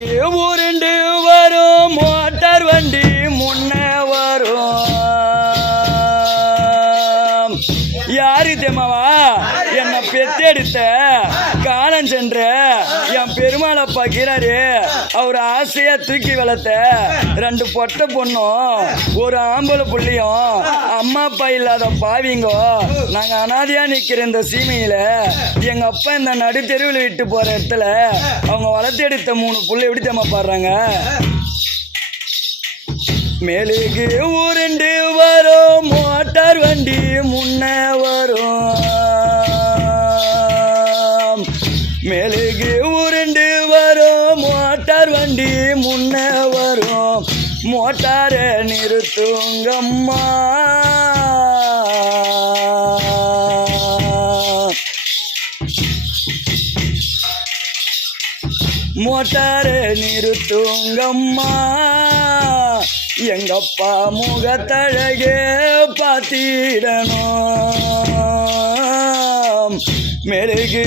ஊருண்டு வரும் மோட்டார் வண்டி முன்ன வரும். யாரு தெமாவா என்னை பெத்தெடுத்த காலம் சென்ற என் பெருமாளை பார்க்கிறாரு. அவர் ஆசையா தூக்கி வளர்த்த 2 பொட்டை பொண்ணும் ஒரு ஆம்பளை புள்ளியும் அம்மா அப்பா இல்லாத பாவிங்கோ. நாங்க அனாதையா நிக்கிற இந்த சீமையில எங்க அப்பா இந்த நடு தெருவில் விட்டு போற இடத்துல அவங்க வளர்த்து எடுத்த 3 புள்ளை எப்படி தெம்மா பாடுறாங்க. மேலுக்கு ஊருண்டு வரும் மோட்டார் வண்டி முன்ன வரும். மேலுக்கு உருண்டு வரும் மோட்டார் வண்டி முன்ன வரும். மோட்டார நிறுத்துங்கம்மா, மோட்டார நிறுத்துங்கம்மா. எங்கப்பா முகத்தழகே பாத்திடணும். மெழுகு